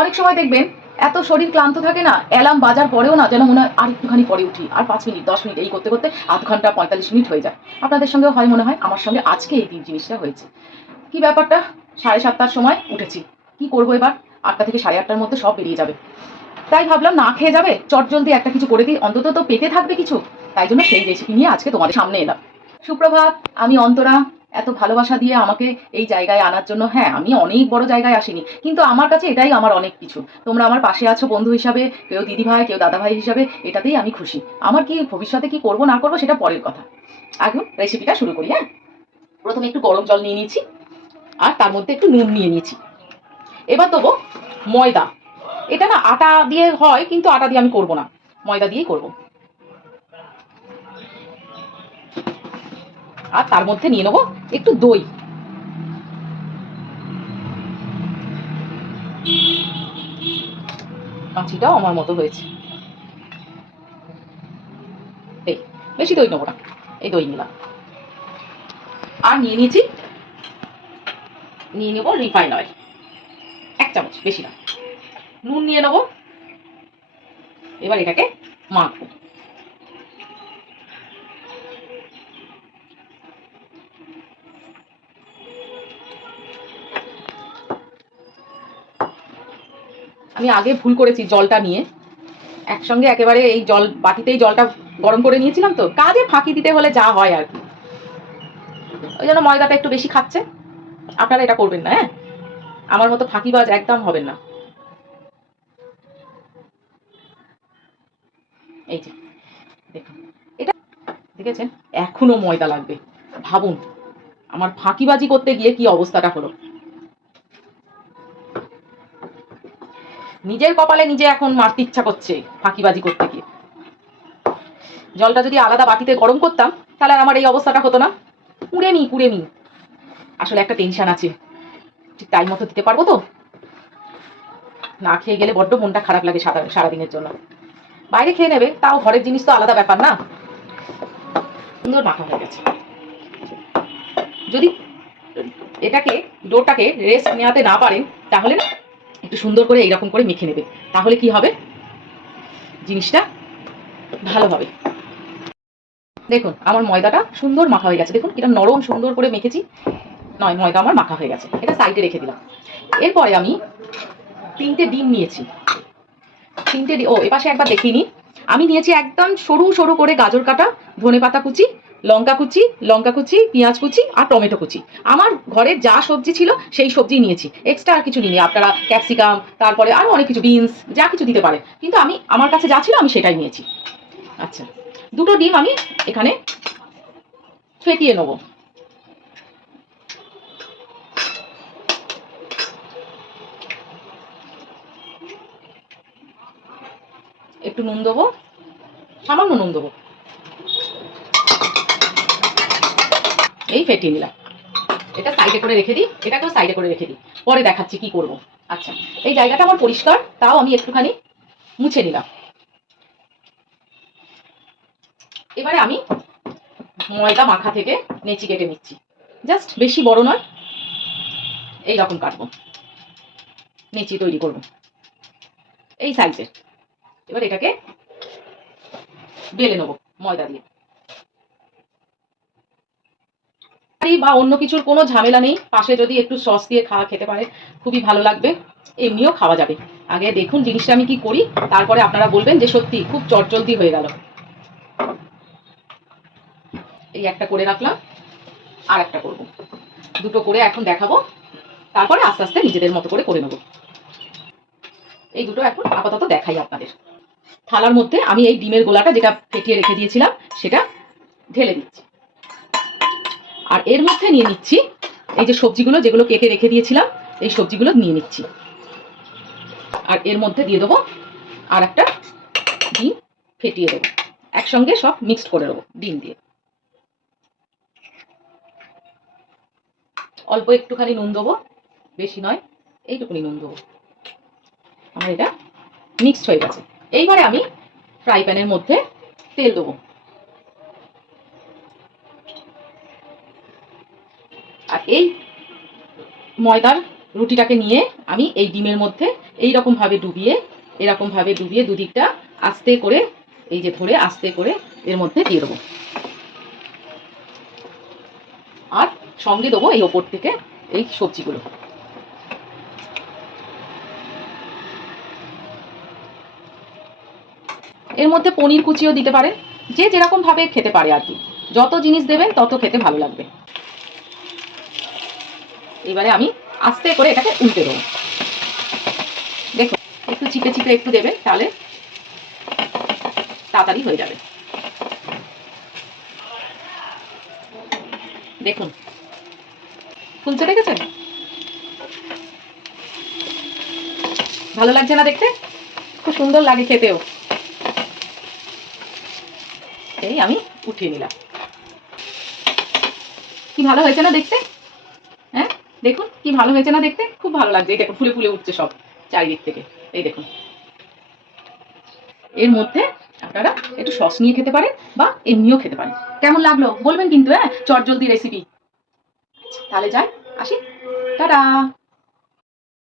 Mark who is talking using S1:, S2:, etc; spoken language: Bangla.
S1: অনেক সময় দেখবেন, এত শরীর ক্লান্ত থাকে না, অ্যালার্ম বাজার পরেও না যেন মনে হয় আর একটুখানি পরে উঠি। আর পাঁচ মিনিট, দশ মিনিট এই করতে করতে আধ ঘণ্টা, পঁয়তাল্লিশ মিনিট হয়ে যায়। আপনাদের সঙ্গে হয় মনে হয়, আমার সঙ্গে আজকে এই তিন জিনিসটা হয়েছে। কি ব্যাপারটা? সাড়ে সাতটার সময় উঠেছি। কি করব এবার? আটটা থেকে সাড়ে আটটার মধ্যে সব বেরিয়ে যাবে। তাই ভাবলাম না খেয়ে যাবে চট জলদি একটা কিছু করে দিই। অন্তত তো পেতে থাকবে কিছু। তাই জন্য সেই রেসিপি নিয়ে আজকে তোমাদের সামনে এলাম। সুপ্রভাত, আমি অন্তরা। এত ভালোবাসা দিয়ে আমাকে এই জায়গায় আনার জন্য হ্যাঁ আমি অনেক বড় জায়গায় আসিনি, কিন্তু আমার কাছে এটাই আমার অনেক কিছু। তোমরা আমার পাশে আছো বন্ধু হিসাবে, কেউ দিদি ভাই কেউ দাদা ভাই হিসাবে, এটাতেই আমি খুশি। আমার কি ভবিষ্যতে কি করব না করব সেটা পরের কথা। এখন রেসিপিটা শুরু করি হ্যাঁ? প্রথমে একটু গরম জল নিয়ে নিয়েছি, আর তার মধ্যে একটু নুন নিয়ে নিয়েছি। এবার দেবো ময়দা। এটা না আটা দিয়ে হয়, কিন্তু আটা দিয়ে আমি করব না। ময়দা দিয়েই করব। আর তার মধ্যে নিয়ে নেব একটু দই। কাঁচিটাও আমার মতো হয়েছে। এই, বেশি দই নেব না। এই দই নিলাম। আর নিয়ে নিয়েছি, নিয়ে নেব রিফাইন অয়েল। এক চামচ, বেশি না। নুন নিয়ে নেব। এবার এটাকে মাখবো। আমি আগে ভুল করেছি জলটা নিয়ে। একসঙ্গে একেবারে এই জল, বাটিতেই জলটা গরম করে নিয়েছিলাম তো। কাজে ফাঁকি দিতে হলে যা হয় আর কি। ওই জন্য ময়দাটা একটু বেশি খাচ্ছে। আপনারা এটা করবেন না হ্যাঁ? আমার মতো ফাঁকিবাজ একদম হবেন না। এই যে, দেখুন। এটা, দেখেছেন? এখনও ময়দা লাগবে। ভাবুন, আমার ফাঁকিবাজি করতে গিয়ে কি অবস্থাটা হলো? নিজের কপালে নিজে এখন মারতে ইচ্ছা করছে ফাঁকিবাজি করতে গিয়ে। জলটা যদি আলাদা বাটিতে গরম করতাম, তাহলে আর আমার এই অবস্থাটা হতো না। কুড়ে নি কুড়ে নি। আসলে একটা টেনশন আছে। ঠিক টাইম মতো দিতে পারব তো? না খেয়ে গেলে বড্ড মনটা খারাপ লাগে সারা সারাদিনের জন্য। বাইরে খেয়ে নেবে, তাও ঘরের জিনিস তো আলাদা ব্যাপার না। সুন্দর মাখা হয়ে গেছে। যদি এটাকে ডোটাকে রেস্ট নেওয়াতে না পারেন, তাহলে না একটু সুন্দর করে এইরকম করে মেখে নেবে। তাহলে কি হবে? জিনিসটা ভালো হবে। দেখুন, আমার ময়দাটা সুন্দর মাখা হয়ে গেছে। দেখুন কিরম নরম সুন্দর করে মেখেছি। নয়, ময়দা আমার মাখা হয়ে গেছে। এটা সাইডে রেখে দিলাম। এরপরে আমি তিনটে ডিম নিয়েছি। তিনটে ও, এপাশে একবার দেখিনি আমি নিয়েছি একদম সরু সরু করে গাজর কাটা ধনে পাতা কুচি লঙ্কা কুচি লঙ্কা কুচি, পেঁয়াজ কুচি আর টমেটো কুচি। আমার ঘরে যা সবজি ছিল সেই সবজি নিয়েছি। এক্সট্রা আর কিছু নিইনি। আপনারা ক্যাপসিকাম তারপরে আরও অনেক কিছু বিনস যা কিছু দিতে পারে। কিন্তু আমি, আমার কাছে যা ছিল আমি সেটাই নিয়েছি। আচ্ছা দুটো ডিম আমি এখানে ফেটিয়ে নেব। একটু নুন দেবো, সামান্য নুন দেবো। এই ফেটিয়ে নিলাম। এটা সাইডে করে রেখে দিই, এটাকেও সাইডে করে রেখে দিই। পরে দেখাচ্ছি কি করব। আচ্ছা এই জায়গাটা আমার পরিষ্কার, তাও আমি একটুখানি মুছে নিলাম। এবারে আমি ময়দা মাখা থেকে নেচি কেটে নিচ্ছি। জাস্ট বেশি বড় নয় এই রকম কাটবো। নেচি তৈরি করব। এই সাইজের এবার এটাকে বেলে নেব ময়দা দিয়ে। বা অন্য কিছুর কোনো ঝামেলা নেই। পাশে যদি একটু সস দিয়ে খাওয়া খেতে পারে, খুবই ভালো লাগবে। এমনিও খাওয়া যাবে। আগে দেখুন জিনিসটা আমি কি করি, তারপরে আপনারা বলবেন যে সত্যি খুব চটজলদি হয়ে গেল। এই একটা করে রাখলাম, আর একটা করব। দুটো করে এখন দেখাবো, তারপরে আস্তে আস্তে নিজেদের মতো করে করে নেব। এই দুটো এখন আপাতত দেখাই আপনাদের। থালার মধ্যে আমি এই ডিমের গোলাটা যেটা ফেটিয়ে রেখে দিয়েছিলাম, সেটা ঢেলে দিচ্ছি। আর এর মধ্যে নিয়ে নিচ্ছি এই যে সবজিগুলো যেগুলো কেটে রেখে দিয়েছিলাম, এই সবজিগুলো নিয়ে নিচ্ছি। আর এর মধ্যে দিয়ে দেবো আর একটা ডিম ফেটিয়ে দেবো। একসঙ্গে সব মিক্সড করে দেবো ডিম দিয়ে। অল্প একটুখানি নুন দেবো, বেশি নয়, এইটুকুনি নুন দেবো। আমার এটা মিক্সড হয়ে গেছে। এইবারে আমি ফ্রাই প্যানের মধ্যে তেল দেবো। আর এই ময়দার রুটিটাকে নিয়ে আমি এই ডিমের মধ্যে এই রকম ভাবে ডুবিয়ে এরকম ভাবে ডুবিয়ে দুদিকটা আস্তে করে, এই যে ধরে আস্তে করে এর মধ্যে দিয়ে দেবো। আর সঙ্গে দেবো এই ওপর থেকে এই সবজিগুলো। এর মধ্যে পনির কুচিও দিতে পারেন, যে যেরকম ভাবে খেতে পারে আর কি। যত জিনিস দেবেন তত খেতে ভালো লাগবে। এবারে আমি আস্তে করে এটাকে উল্টে দেবো। দেখুন একটু চিপে চিপে একটু দেবে, তাহলে তাড়াতাড়ি হয়ে যাবে। দেখুন। ফুলছে, দেখেছেন? ভালো লাগছে না দেখতে? খুব সুন্দর লাগে খেতেও। এই আমি উঠিয়ে নিলাম। কি ভালো হয়েছে না দেখতে? দেখুন কি ভালো হয়েছে না দেখতে? খুব ভালো লাগছে। এই দেখুন, ফুলে ফুলে উঠছে সব চারিদিক থেকে। এই দেখুন। এর মধ্যে আপনারা একটু সস নিয়ে খেতে পারেন বা এমনিও খেতে পারেন। কেমন লাগল? বলবেন কিন্তু হ্যাঁ চট জলদি রেসিপি তাহলে যাই, আসি। টাটা!